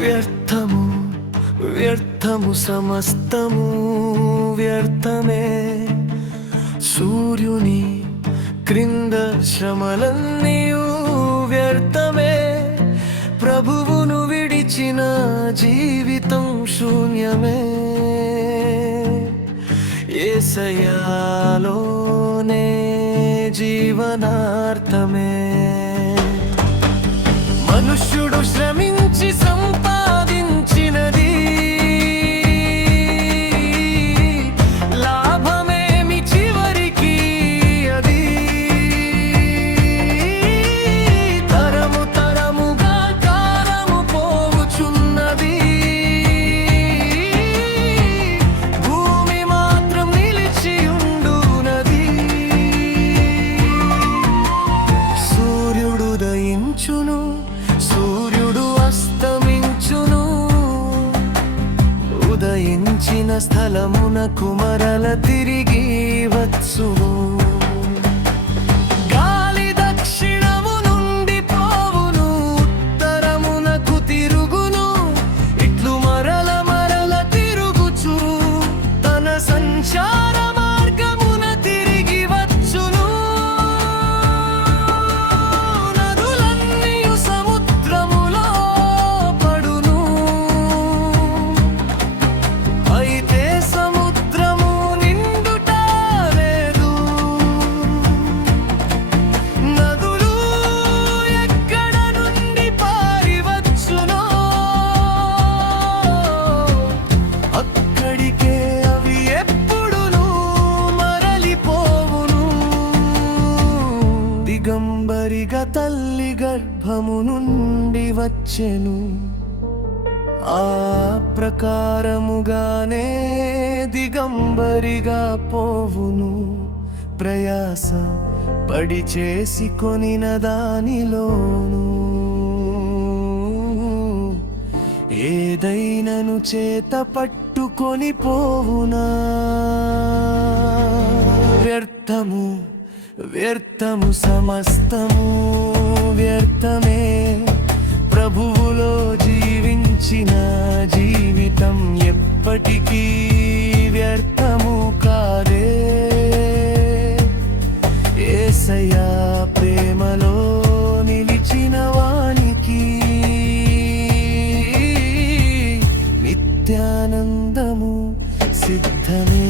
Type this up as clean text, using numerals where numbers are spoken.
వ్యర్థము వ్యర్థము సమస్తము వ్యర్థమే. సూర్యుని క్రింద శ్రమలన్నీయు వ్యర్థమే. ప్రభువును విడిచిన జీవితం శూన్యమే. యేసయ్యాలోనే జీవనార్థమే. మనుష్యుడు శ్రమించి సంపాదించినది లాభమేమి చివరికి? అది తరము తరముగా కాలము పోవుచున్నది. భూమి మాత్రం నిలిచియుండునది. సూర్యుడు ఉదయించును, సూర్యుడు అస్తమించును. ఉదయించిన స్థలమునకు మరల తిరిగి వచ్చును. గాలి దక్షిణము నుండి పోవును, ఉత్తరమునకు తిరుగును. ఇట్లు మరల మరల తిరుగుచు తన సంచార మార్గమున తిరిగి వచ్చును. నదులన్నీయు సముద్రములో పడును. అయితే సముద్రము నిండుట లేదు. నదులు ఎక్కడ నుండి పారివచ్చునో అక్కడికే అవి ఎప్పుడును మరలిపోవును. దిగంబరిగా తల్లి గర్భము నుండి వచ్చెను. ఆ ప్రకారముగానే దిగంబరిగా పోవును. ప్రయాస పడి చేసి కొనిన దానిలోను ఏదైనను చేత పట్టుకొని పోవునా? వ్యర్థము వ్యర్థము సమస్తము వ్యర్థమే. ప్రభువులో జీవించిన జీవితం ఎప్పటికీ వ్యర్థము కాదే. యేసయ్యా ప్రేమలో నిలిచిన వానికి నిత్యానందము సిద్ధమే.